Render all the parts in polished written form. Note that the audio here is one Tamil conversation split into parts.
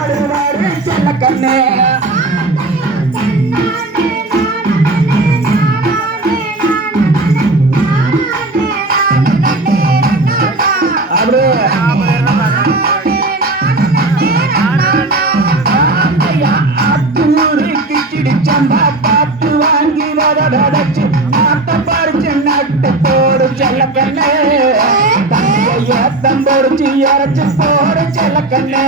ஆடுவாரு செல்ல கண்ணே தம்பொடிச்சு இறச்சு போற செல்ல கண்ணே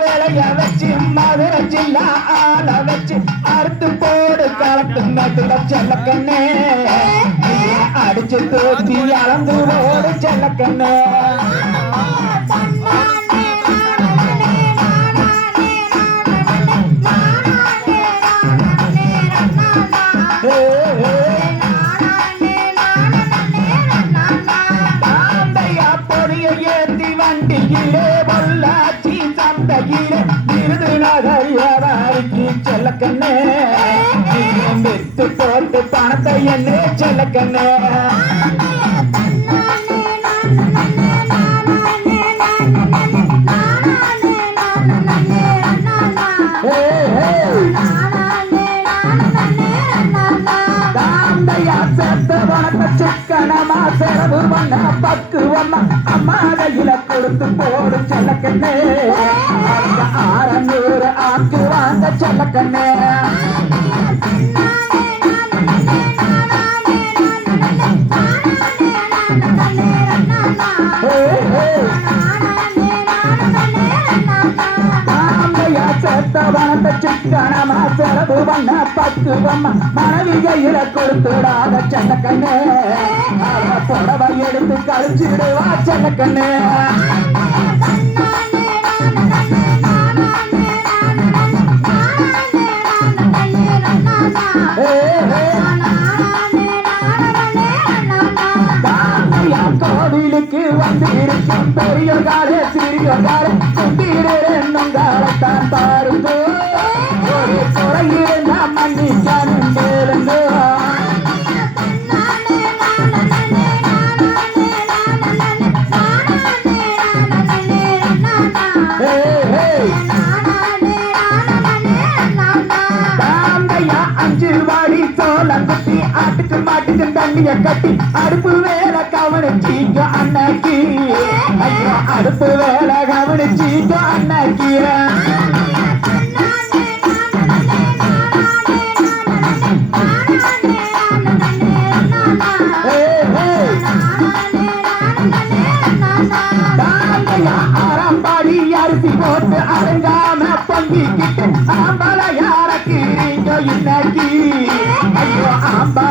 வேலைய வச்சு மதுரை ஜில்லா ஆள வச்சு அறுத்து போடு களத்து நடுல செல்ல கண்ணே அடிச்சு தோத்தி அளந்து ஓடு செல்ல கண்ணே ஏத்தி வண்டியிலே பொள்ளாச்சி சந்தையிலே விருதுநகரிக்கு செல்ல கண்ணே வித்து போட்டு பணத்தை என்ன செல்ல கண்ணே சிக்கனமா செலவு பண்ண பக்குவம்மா அம்மா கையில கொடுத்து போடு செல்லக்கண்ணே 600 ஆக்கு வாங்க செல்லக்கண்ணே சிக்கனமா செலவு பண்ண பக்குவம்மா மனைவி கையில கொடுத்துடாத செல்லக்கண்ணே புடவை எடுத்து கழிச்சிடுவா செல்லக்கண்ணே கோவிலுக்கு வந்து இருக்கும் பெரிய கால சிறிய கால கும்பிடுறேன்னுங்காலத்தான் பாருங்க ஒரு குறையிருந்தா மன்னிக்கானும் கேளுங்க ஆட்டுக்கு மாட்டுக்கு தண்ணிய கட்டி அடுப்பு வேலை கவனிச்சீங்க அன்னைக்கு ஐயோ அடுப்பு வேலை கவனிச்சீங்க அன்னைக்கு ஆரம்பாடி அரிசி போட்டு அருங்காம பொங்கிக்கிட்டு ஆம்பளை யாரக்கு இன்னைக்கு ஐயோ ஆம்பா